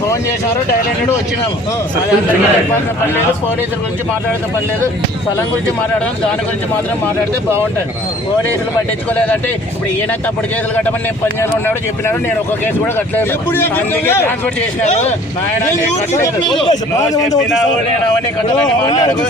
Phone చేశారు, direct వచ్చినాము. అది అందరికీ చెప్పాల్సిన పని లేదు, పోలీసుల గురించి మాట్లాడిన పని లేదు, స్థలం గురించి మాట్లాడదాం, దాని గురించి మాత్రం మాట్లాడితే బాగుంటుంది. పోలీసులు పట్టించుకోలేదంటే ఇప్పుడు ఈయన తప్పుడు కేసులు కట్టమని నేను పనిచేయాలి ఉన్నాడు చెప్పినాడు, నేను ఒక కేసు కూడా కట్టలేదు, అందుకే ట్రాన్స్ఫర్ చేసినారు. నాయన చెప్పినావు నేను అవన్నీ కట్టాలని మాట్లాడుతూ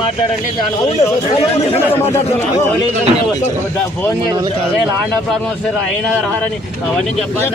మాట్లాడండి. దాని ఫోన్ చేసి ల్యాండ్ ప్రాబ్లం వస్తే అయినా రారని అవన్నీ చెప్పాలి.